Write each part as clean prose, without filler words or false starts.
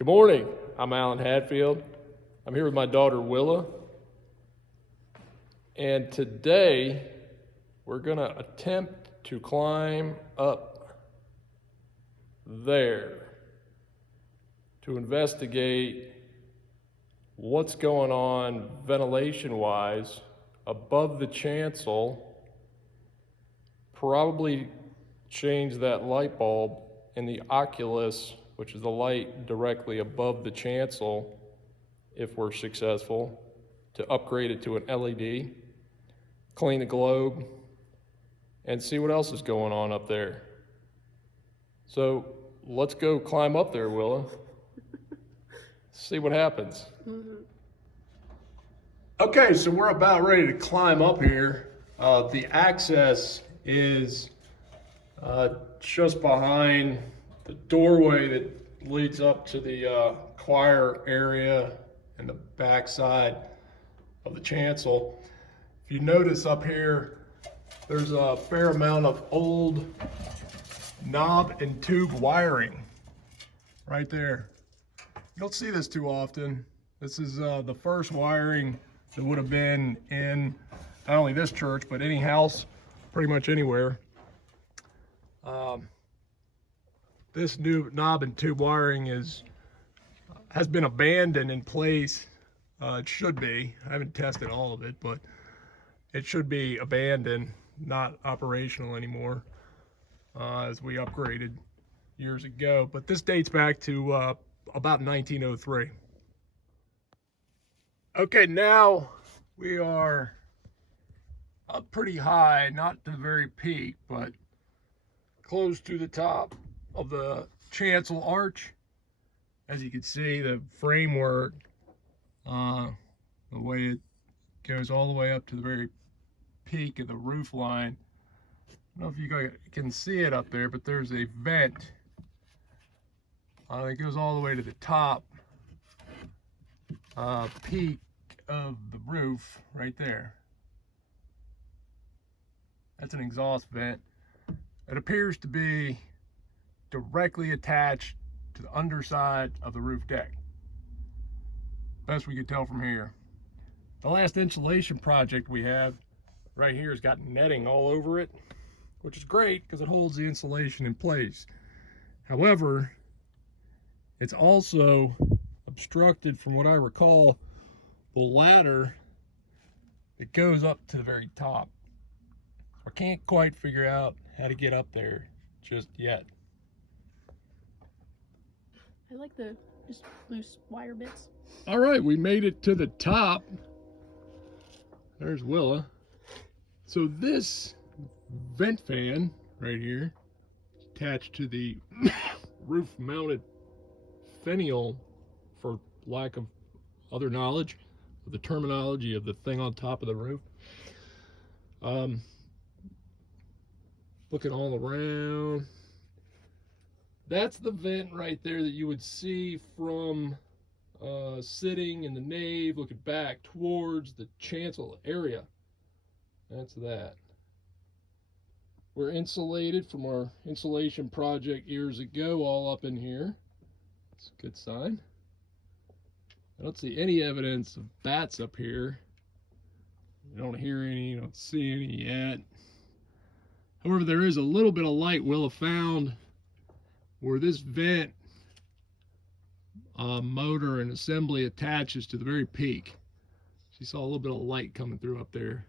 Good morning. I'm Allan Hadfield. I'm here with my daughter Willa. And today we're going to attempt to climb up there to investigate what's going on ventilation-wise above the chancel. Probably change that light bulb in the oculus, which is the light directly above the chancel, if we're successful, to upgrade it to an LED, clean the globe, and see what else is going on up there. So let's go climb up there, Willa. See what happens. Okay, so we're about ready to climb up here. The access is just behind the doorway that leads up to the choir area and the back side of the chancel. If you notice up here, there's a fair amount of old knob and tube wiring right there. You don't see this too often. This is the first wiring that would have been in not only this church, but any house, pretty much anywhere. This new knob and tube wiring has been abandoned in place. It should be. I haven't tested all of it, but it should be abandoned, not operational anymore, as we upgraded years ago. But this dates back to about 1903. Okay, now we are up pretty high, not to the very peak, but close to the top of the chancel arch. As you can see, the framework, the way it goes all the way up to the very peak of the roof line. I don't know if you guys can see it up there, but there's a vent. It goes all the way to the top peak of the roof right there. That's an exhaust vent. It appears to be directly attached to the underside of the roof deck. Best we could tell from here. The last insulation project we have right here has got netting all over it, which is great because it holds the insulation in place. However, it's also obstructed, from what I recall, the ladder that goes up to the very top. I can't quite figure out how to get up there just yet. I like the just loose wire bits. All right, we made it to the top. There's Willa. So this vent fan right here, attached to the roof-mounted finial, for lack of other knowledge of the terminology of the thing on top of the roof. Looking all around, that's the vent right there that you would see from sitting in the nave, looking back towards the chancel area. That's that. We're insulated from our insulation project years ago, all up in here. It's a good sign. I don't see any evidence of bats up here. You don't hear any, you don't see any yet. However, there is a little bit of light Willa found where this vent motor and assembly attaches to the very peak. She saw a little bit of light coming through up there.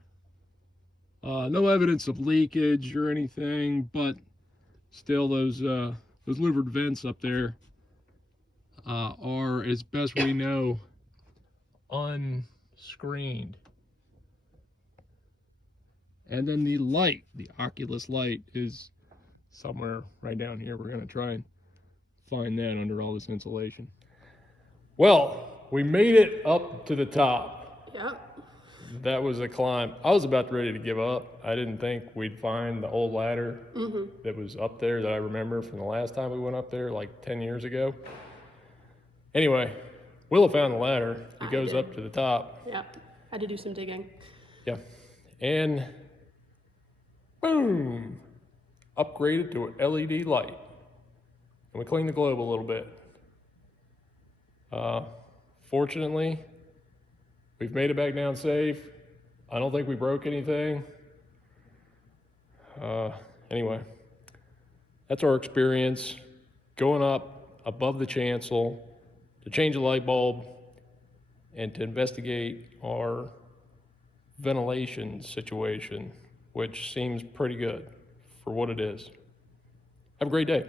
No evidence of leakage or anything, but still those louvered vents up there are, as best we know, unscreened. And then the light, the oculus light, is somewhere right down here. We're going to try and find that under all this insulation. Well, we made it up to the top. Yep. That was a climb. I was about ready to give up. I didn't think we'd find the old ladder that was up there that I remember from the last time we went up there, like 10 years ago. Anyway, Willa found the ladder. It goes up to the top. Yep. I had to do some digging. Yeah. And boom, upgraded to an LED light. And we cleaned the globe a little bit. Fortunately, we've made it back down safe. I don't think we broke anything. Anyway, that's our experience going up above the chancel to change a light bulb and to investigate our ventilation situation, which seems pretty good for what it is. Have a great day.